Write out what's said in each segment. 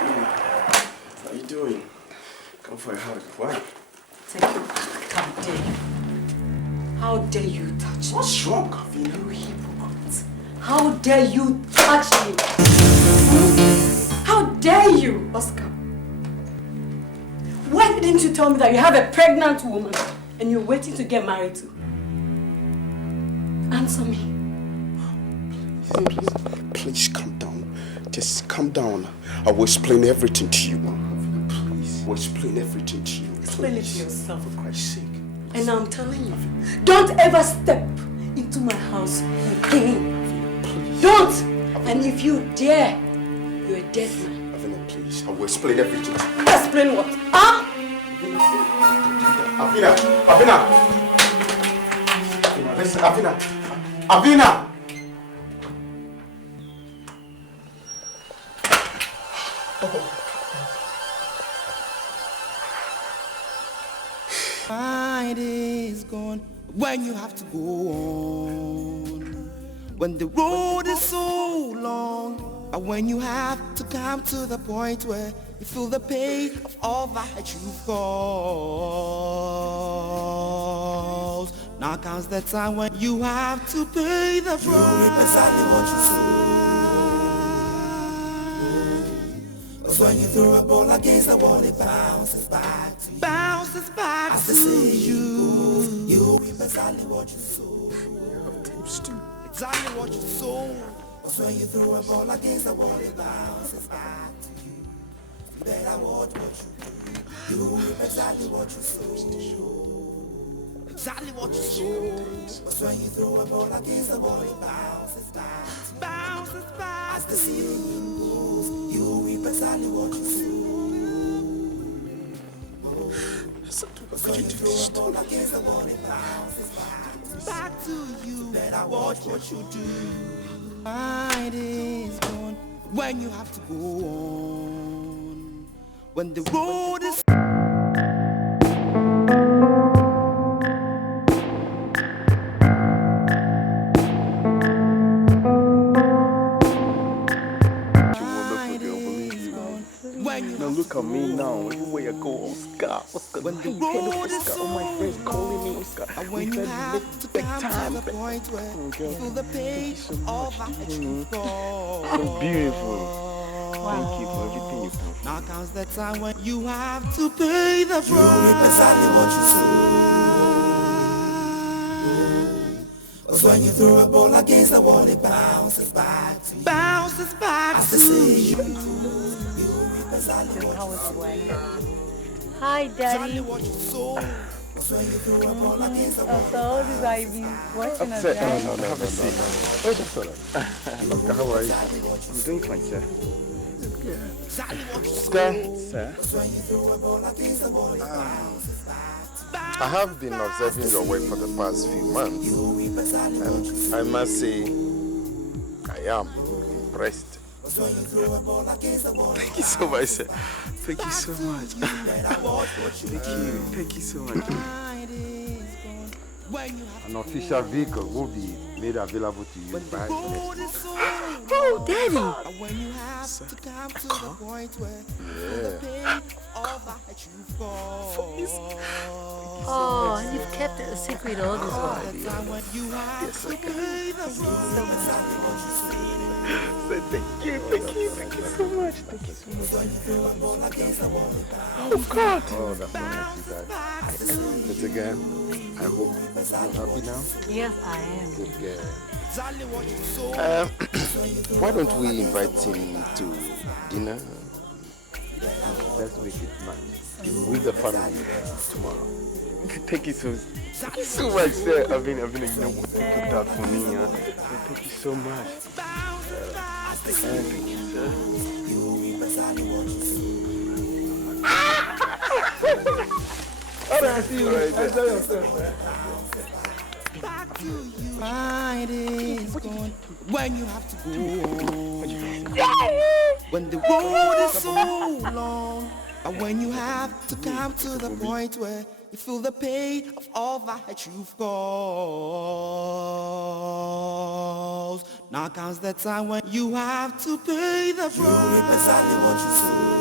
How you doing? Come for a hug. Why? Thank you. How dare you? How dare you touch me? What's wrong, Kavina? You hypocrite. How dare you touch me? How dare you, Oscar? Why didn't you tell me that you have a pregnant woman and you're waiting to get married to? Answer me. Please calm down. Just calm down. I will explain everything to you. Please. I will explain everything to you. Explain it to yourself. For Christ's sake. And now I'm telling you, don't ever step into my house again. Please. Don't! And if you dare, you're a dead man. Avina, please. I will explain everything to you. Explain what? Huh? Avina! Avina! Listen, Avina! Avina! Night is gone when you have to go on, when the road is so long, and when you have to come to the point where you feel the pain of all that you've caused. Now comes the time when you have to pay the price. You reap exactly what you sow. When you throw a ball against the wall, it bounces back to you. Bounces back to you. You reap exactly what you sow. Exactly what you sow. But when you throw a ball against the wall, it bounces back to you. You better watch what you do. You reap exactly what you sow. Exactly what you sow. But when you throw a ball against the wall, it bounces back. Bounces back. As the ceiling goes, you reap exactly what you sow. But when you throw a ball against the wall, it bounces back to you. Better watch what you do. Night is gone when you have to go on, when the road is. Now look at me now. Everywhere I go, Oscar. When the road is so all my friends calling me Oscar. And when you have to come to the point where you feel the pain of that you fall. So beautiful. Thank you for everything you've done. Now comes the time when you have to pay the price. You reap exactly what you sow. But when you throw a ball against the wall, it bounces back to you. Bounces back to you. Hi, Daddy. So, this is Ivy. Watching us, No. Have a seat. Oh, that's all right. Doctor, how are you? I'm doing fine, sir. Sir? I have been observing your work for the past few months, and I must say, I am impressed. Thank you so much, sir. Thank you so much. Thank you so much. An official vehicle will be made available to you by next week. Oh, Daddy! Oh, you've kept it a secret all this while. Yes, I can. Thank you so much. Oh, God. Oh, that's so nice, you guys. But again, I hope you're happy now. Yes, I am. Good girl. Why don't we invite him to dinner? Let's make it nice. With the family tomorrow. Thank you so much, sir. I've been, you know, what you put out for me. Thank you so much. Thank you, sir. All right, see you. Enjoy yourself, man. Night is gone when you have to go on, when the road is so long, and when you have to come to the point where you feel the pain of all that you've caused. Now comes the time when you have to pay the price. You reap exactly what you sow.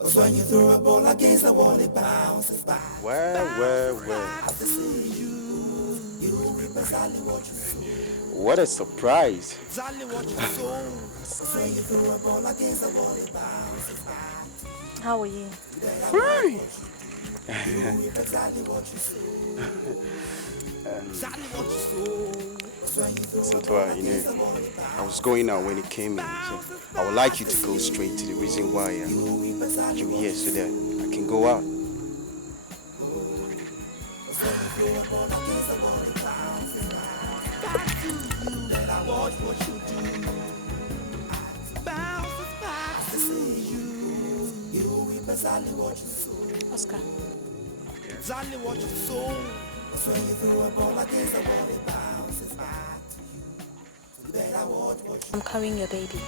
But when you throw a ball against the wall, it bounces back. Well. What a surprise. How are you? Fine. Santua, I was going out when it came in, so I would like you to go straight to the reason why you're here so that I can go out. Oscar. Exactly what you sow. When you throw a ball against the wall, it bounces back. You better watch what you I'm carrying your baby.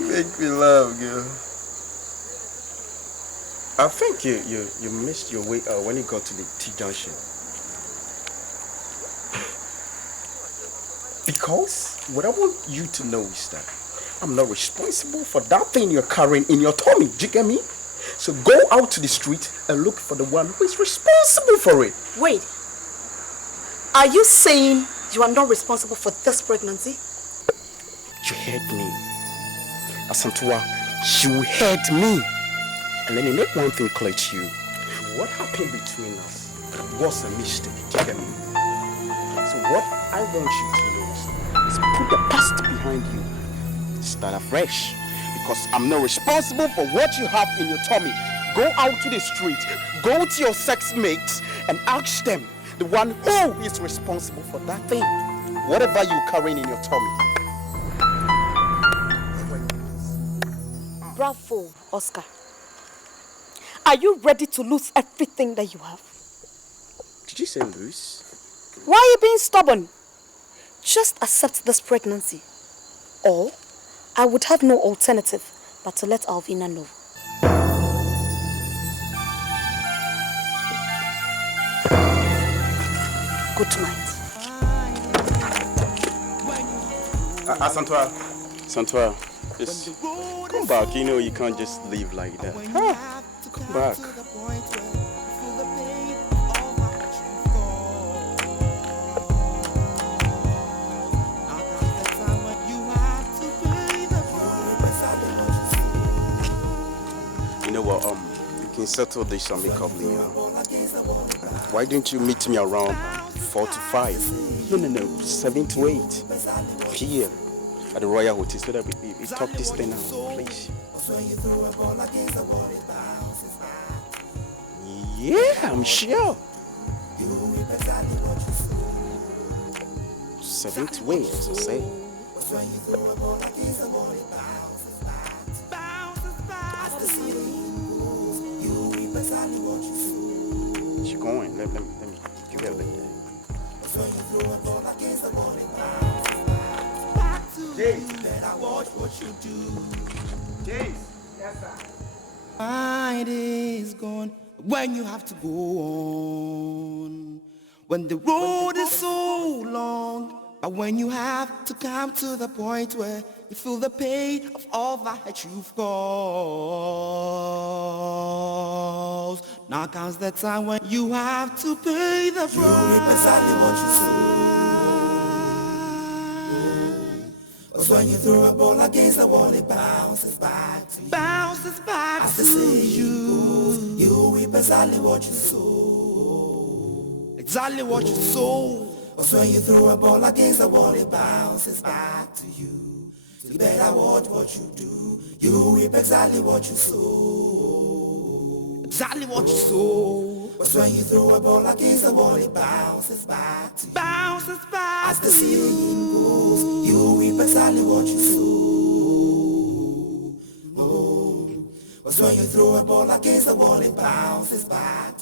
Make me laugh, girl. I think you missed your way out when you got to the T-junction. Because what I want you to know is that I'm not responsible for that thing you're carrying in your tummy. Do you get me? So go out to the street and look for the one who is responsible for it. Wait. Are you saying you are not responsible for this pregnancy? You heard me. Asantua, you heard me. And let me make one thing clear to you. What happened between us was a mistake. Do you get me? So what I want you to know is put the past behind you. Start afresh. Because I'm not responsible for what you have in your tummy. Go out to the street. Go to your sex mates and ask them, the one who is responsible for that thing. Whatever you're carrying in your tummy. Bravo, Oscar. Are you ready to lose everything that you have? Did you say lose? Why are you being stubborn? Just accept this pregnancy. Or I would have no alternative but to let Alvina know. Good night. Santua, just come back. You know you can't just leave like that. Come back. You know what? You can settle this amicably. Why don't you meet me around 4 to 5? No, 7 to 8 p.m. at the Royal Hotel so that we talk this thing out, please. Yeah, I'm sure. 7 to 8, as I say. She's going. Let me give her a lick there. James, watch what you do. James. Yes, sir. Mind is gone when you have to go on. When the road is so long, but when you have to come to the point where you feel the pain of all that you've caused. Now comes the time when you have to pay the price. You reap exactly what you sow. But when you throw a ball against the wall, it bounces back to you. Bounces back to you. You reap exactly what you sow. Exactly what you sow. But when you throw a ball against the wall, it bounces back to you. So you better watch what you do. You reap exactly what you sow. Exactly what you sow. But when you throw a ball against the wall, it bounces back to you. Bounces back. As the saying goes, you reap exactly what you sow. Oh. But 'Cause when you throw a ball against the wall, it bounces back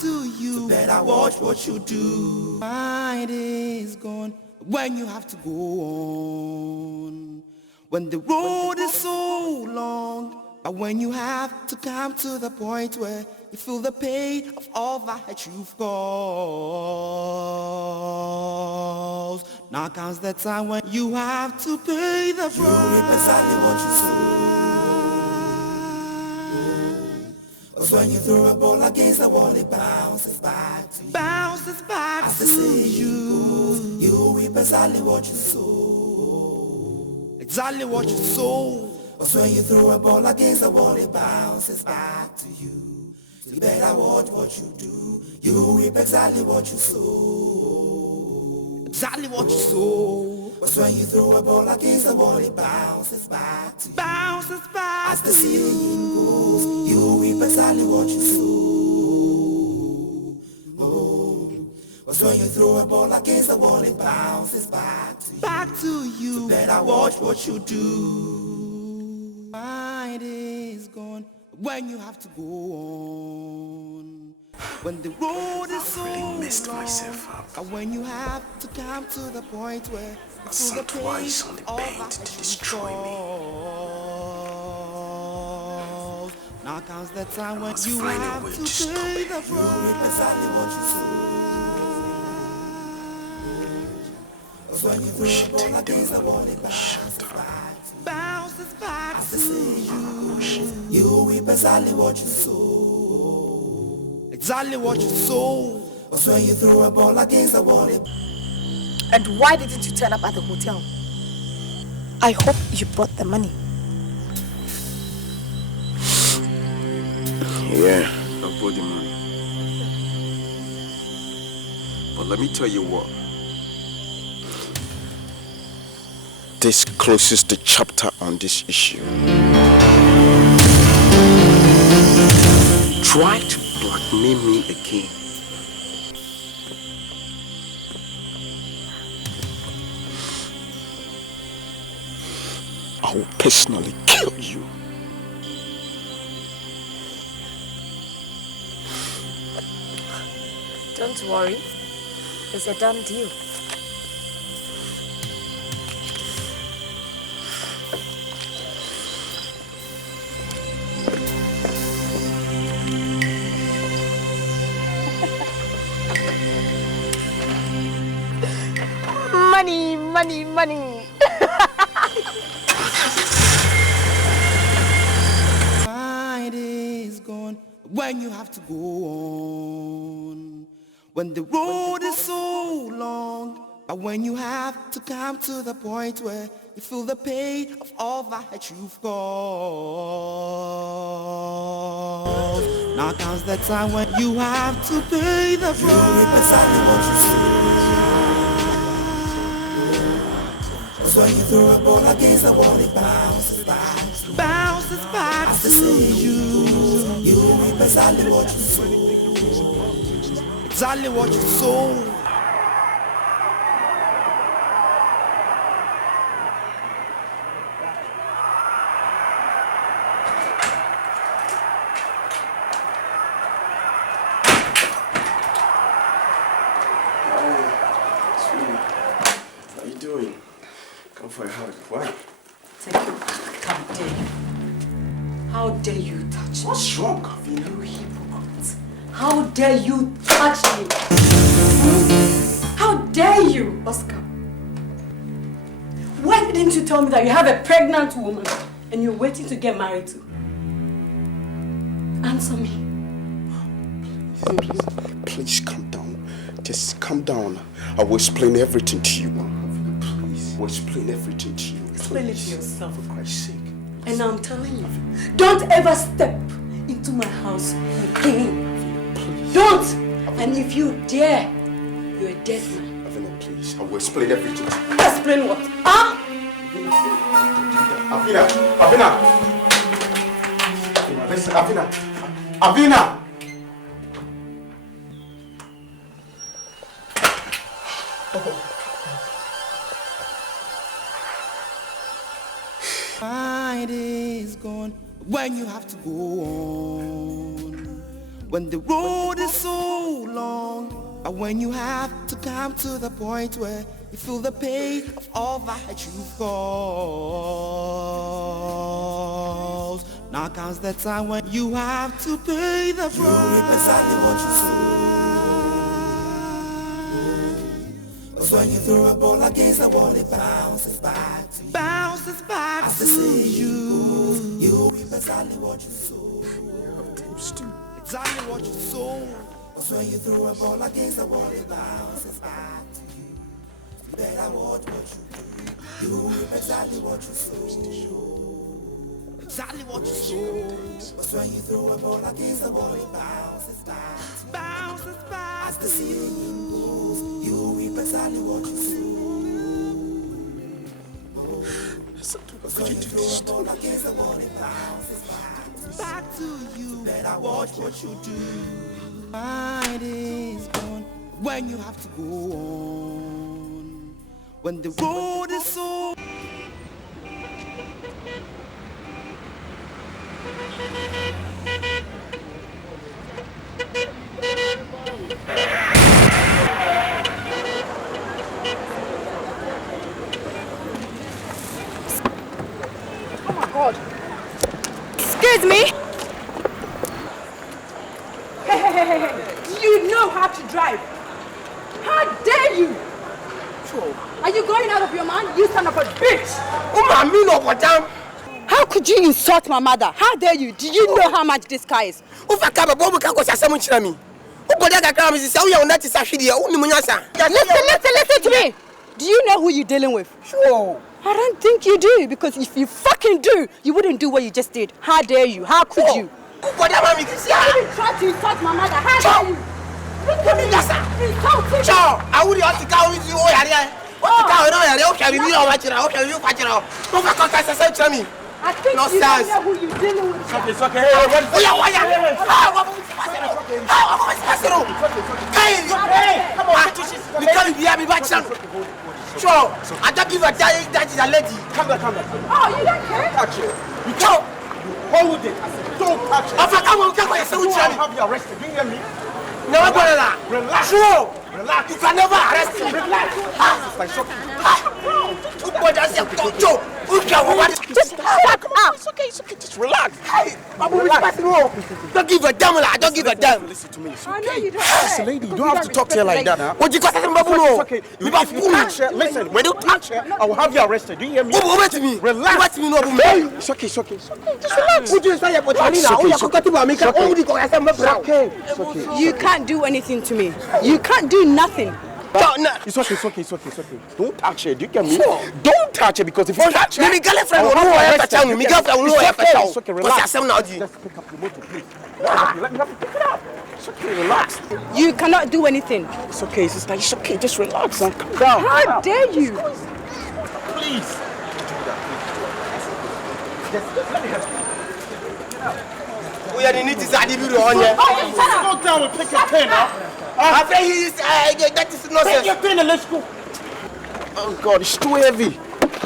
to you. So better watch what you do. Mind is gone when you have to go on. When the road is so long, but when you have to come to the point where you feel the pain of all that you've caused. Now comes the time when you have to pay the price. You reap exactly what you sow. 'Cause when you throw a ball against the wall, it bounces back to you. Bounces back as to you. You reap exactly what you sow. Exactly what you sow. 'Cause when you throw a ball against the wall, it bounces back to you. So you better watch what you do. You reap exactly what you sow. Exactly what you sow. 'Cause when you throw a ball against the wall, it bounces back to you. Bounces back as the saying goes. You reap exactly what you sow. Oh. 'Cause when you throw a ball against the wall, it bounces back to you. Back to you. So better watch what you do. Mind is gone when you have to go on. When the road is so really messed long, myself up. and when you have to come to the point where you feel the Asantewa pain is on the of bed that to you destroy me. caused. Now comes the time when must you find a have way to to stop pay it. the price. You reap exactly what you sow. 'Cause when you throw a ball against the wall, it bounces back to you. You reap exactly what you sow. Exactly what you sow. 'Cause when you throw a ball against the wall, it And why didn't you turn up at the hotel? I hope you brought the money. Yeah, I brought the money. But let me tell you what. This closes the chapter on this issue. Try to blackmail me again. I will personally kill you. Don't worry. It's a done deal. Money, money, money. mind is gone when you have to go on. When the road is so long, but when you have to come to the point where you feel the pain of all that you've caused. Now comes the time when you have to pay the price. You reap exactly what you sow. 'Cause when you throw a ball against the wall, it bounces back to you. You reap exactly what you sow. Exactly what you sow. How you doing? Come for a hug. Why? Take you. How dare you? How dare you touch me? What's wrong, Kavina? You hypocrite. How dare you touch me? How dare you, Oscar? Why didn't you tell me that you have a pregnant woman and you're waiting to get married to? Answer me. Please calm down. Just calm down. I will explain everything to you. Please. I will explain everything to you. Explain it to yourself. For Christ's sake. And I'm telling you, don't ever step into my house again. Don't! And if you dare, you're a dead man. Avina, please. I will explain everything to you. Explain what? Huh? Avina! Avina! Listen, Avina! Avina! Mind is gone when you have to go on, when the road is so long, and when you have to come to the point where you feel the pain of all that you've caused. Now comes the time when you have to pay the price. You reap exactly what you sow. Cause when you throw a ball against the wall, it bounces back to you. Bounces back to you. You reap exactly what you sow. Exactly what you sow. Cause when you throw a ball against the wall, it bounces back to you. You better watch what you do. You reap exactly what you sow. Exactly what you sow. Cause when you throw a ball against the wall, it bounces back. Bounces back. As the ceiling goes, you reap exactly what you sow. Cause when you throw a ball against the wall, it bounces back to you. Better watch what you do. Mind is gone when you have to go on. When the road is so. Oh my God. Excuse me? Hey. You know how to drive. How dare you? Are you going out of your mind? You son of a bitch. How could you insult my mother? How dare you? Do you know how much this car is? Listen to me. Do you know who you're dealing with? Sure. I don't think you do, because if you fucking do, you wouldn't do what you just did. How dare you? How could you? You try to insult my mother. How dare you? Look at me. Insulting. Ciao, I would have to go with you. I think no you don't know who you're dealing with. It's okay. Sure, I don't give a damn that is a lady. Oh, you don't care? Touch it. You can't. Hold it. Don't touch it. I have you arrested. Do you hear me? Never go there. Relax. Sure. Relax. You can never arrest me. Relax. Just back up. It's okay. Just relax. Don't give a damn. I don't give a damn. Listen to me. It's I know okay. you don't It's a lady. You don't have to talk to her like that, huh? What you got to say? It's okay. If you touch her, listen, when you touch her, I will have you arrested. Do you hear me? Wait to me. Relax. It's okay. Just relax. It's okay. You can't do anything to me. You can't do nothing. It's okay. Don't touch her. Do you get me? Don't touch her, because if you touch her, My girlfriend will I'll arrest her. It's okay. Relax. Relax. Just pick up your motor, please. Let me pick it up. It's okay. Relax. You cannot do anything. It's okay, sister. It's okay. Just relax and calm down. How dare you? Please. Just let me help you. We are the need to start the video on here. Go down and pick your pen up. I think that is nonsense. Take your pen and let's go. Oh God, it's too heavy.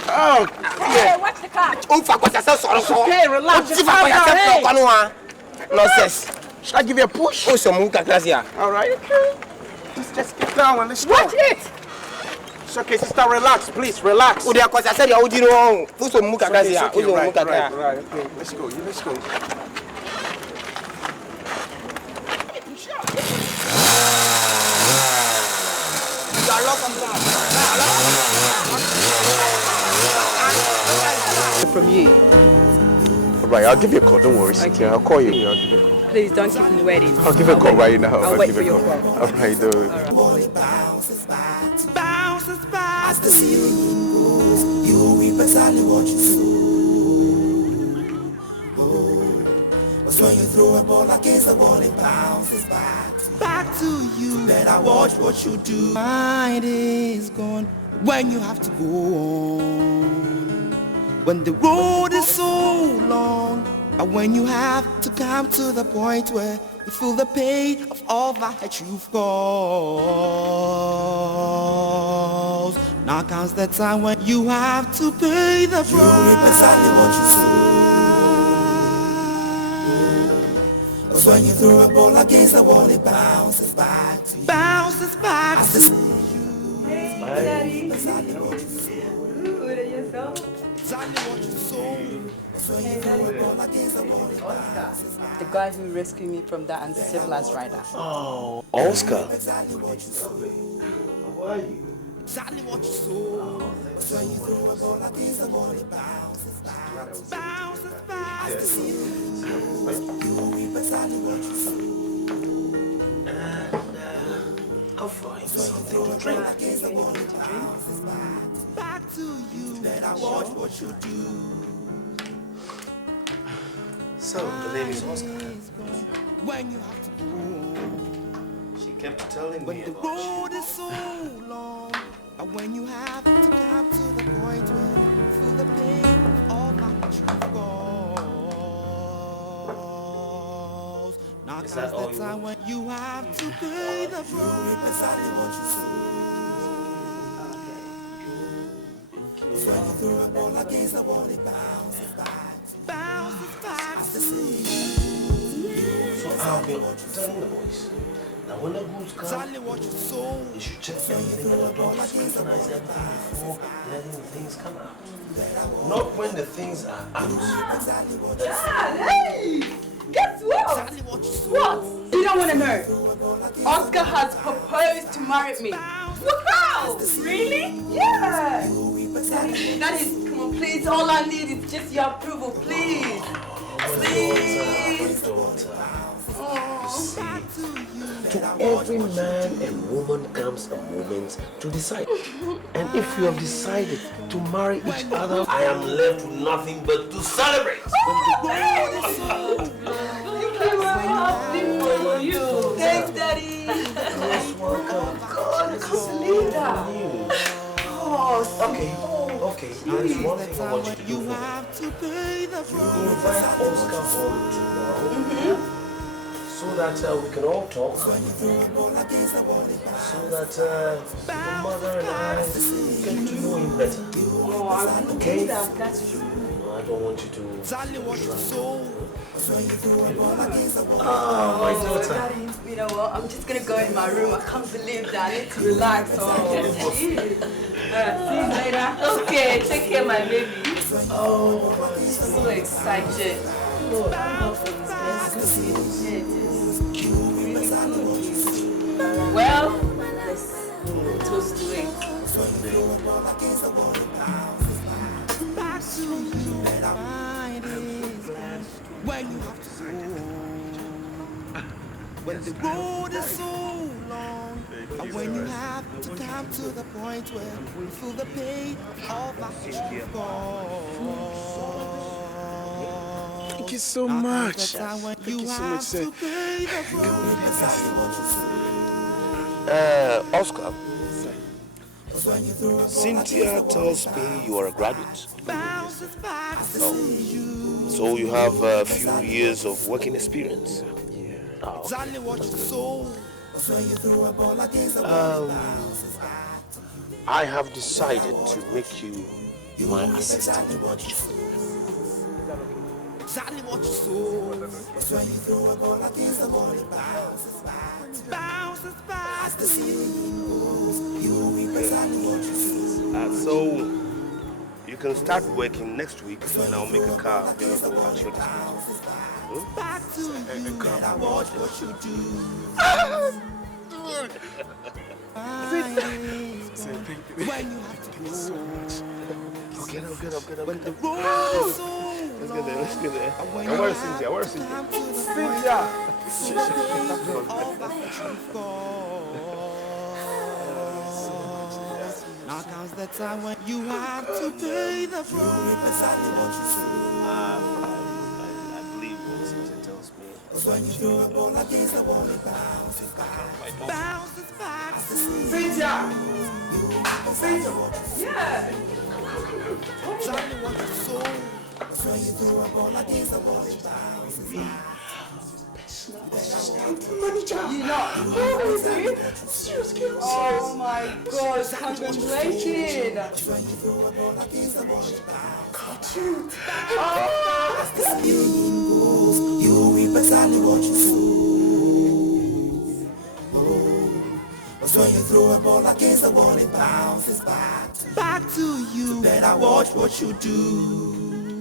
Oh, Hey, watch the car. It's okay, relax. Nonsense. Should I give you a push? Oh, some muka clasia. All right, okay. Just get down and let's go. Watch it. It's okay, sister. Relax, please. Relax. Oh, they are because I said you are wrong. Who's some muka clasia? Okay, right. Okay, let's go. Let's go. From you. Right, I'll give you a call. Don't worry. Okay. I'll call you. I'll give you a call. Please don't keep me waiting. I'll give you a call right now. I'll wait give for you a your call. call. All right, though. Bounces back as the ceiling goes. You reap exactly what you sow. But when you throw a ball against the wall, it bounces back to you. So better watch what you do. Mind is gone when you have to go on. When the road is so long, and when you have to come to the point where you feel the pain of all that you've caused. Now comes the time when you have to pay the price. You reap exactly what you sow. When you throw a ball against the wall, it bounces back to you. Bounces back to you. Hey, Daddy. Good, and yourself? Hey, Daddy. Oscar, the guy who rescued me from that uncivilized rider. Oh, Oscar. How are you? Exactly what you saw. When you throw a ball against the wall, it bounces back. Bounces back to you. You reap exactly what you sow. I'll find something to drink. Back to you. Better watch what you do. So, the name is Oscar. When you have to go. She kept telling When me the about road is so long, and when you have to come to the point where you feel the pain of that true falls. Now comes that all the you time when you have to pay the price. Exactly what you say. When you throw a ball against the wall, it bounces back. Bounces back to you. So I've been telling the boys that when the goods come, Exactly what you sow. you should check everything at the door, scrutinize everything before letting the things come out. Not when the things are out. Dad, hey! Guess what? What? You don't want to know. Oscar has proposed to marry me. Wow! Really? Yeah! Daddy, come on, please. All I need is just your approval, please. Please. To every man and woman comes a moment to decide. And if you have decided to marry each other, I am left with nothing but to celebrate. Thanks, Daddy. Most welcome. God, I can't believe that. Oh, Okay. There's one thing I want you to do for me. Invite Oscar home tomorrow. So that we can all talk. So that your mother and I get to know him better. Oh, I will do that. That's true. No, I don't want you to. Oh, my daughter. Daddy, you know what? I'm just gonna go in my room. I can't believe that. I need to relax. Oh, see you later. Okay, take care, my baby. Oh, I'm so excited. Lord, I'm not for this best. Yeah, it is. Well, let's toast to it. When you have to go, when the road is so long, and when you have to come to the point where we feel the pain of that true fall. Thank you so much. Thank you so much, sir. Oscar, Cynthia tells me you are a graduate. Oh. So you have a few years of working experience. Oh, okay. I have decided to make you my assistant manager. Exactly what you saw. When you throw a ball against the wall, it bounces back to you. You reap exactly what you sow. So you can start working next week, and I'll make a car available at your disposal. Back to you, better watch what you do. When you have to go so much. I'll get up. When the road is so Let's get there. Where's Cynthia? Cynthia! Now comes the time when you have to pay the price. I believe what Cynthia tells me. When you throw a ball against the wall, it bounces back. Bounces back. Cynthia! Yeah. Exactly what you saw. When you throw a ball against the wall, it bounces back. You know. Oh my God, congratulations. When you throw a ball against the wall, it bounces back. Oh. You reap reap exactly what you sow. But when you throw a ball against the wall, it bounces back to you. So better watch what you do.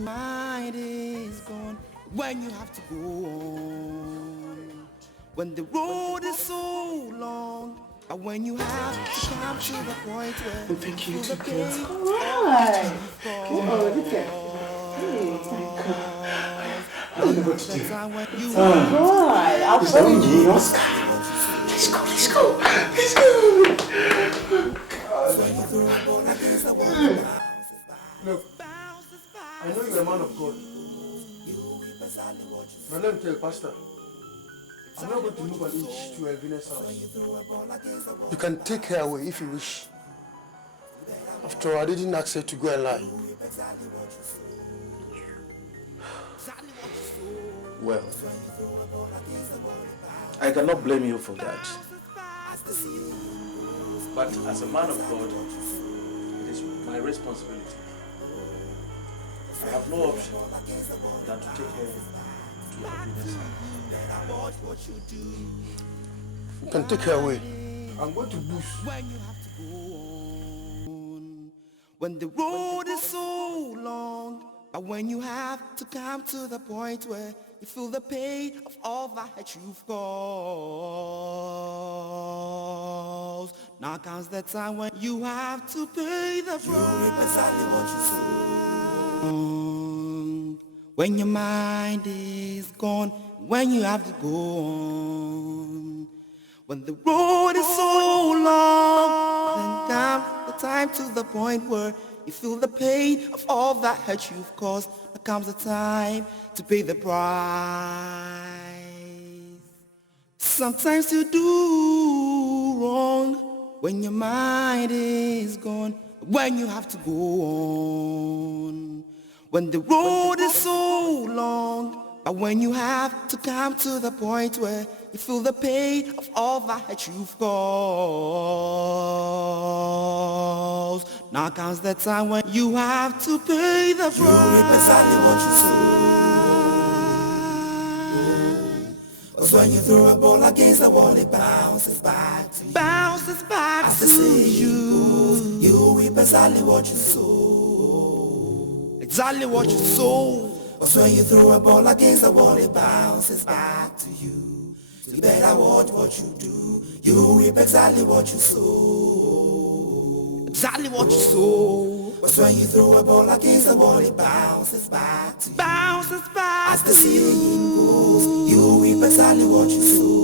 Mind is gone when you have to go on. When the road is so long, and when you have to come to the point where I'm thinking you too, girl. Alright. Oh, look at I don't know what to do. Alright, I'll show you. Oscar. Let's go. Let's go. Look, I know you're a man of God. But let me tell you, Pastor, I'm not going to move an inch to Elvina's house. You can take her away if you wish. After all, I didn't ask her to go and lie. Well, I cannot blame you for that. But as a man of God, it is my responsibility. I have no option than to take her to happiness. You can take her away. I'm going to boost. When the road is so long, and when you have to come to the point where you feel the pain of all that you've caused. Now comes the time when you have to pay the price. You reap exactly what you sow. When your mind is gone, when you have to go on. When the road is so long, then comes the time to the point where you feel the pain of all that hurt you've caused. There comes the time to pay the price. Sometimes you do wrong when your mind is gone, when you have to go on. When the road is so long, but when you have to come to the point where you feel the pain of all that you've caused. Now comes the time when you have to pay the price. You reap exactly what you sow. But when you throw a ball against the wall, it bounces back to you. Bounces back to you. You reap exactly what you sow. Exactly what you sow. But when you throw a ball against the wall, it bounces back to you. You better watch what you do. You reap exactly what you sow. Exactly what you sow. But when you throw a ball against the wall, it bounces back to you. Bounces back. As the saying goes, you reap exactly what you sow.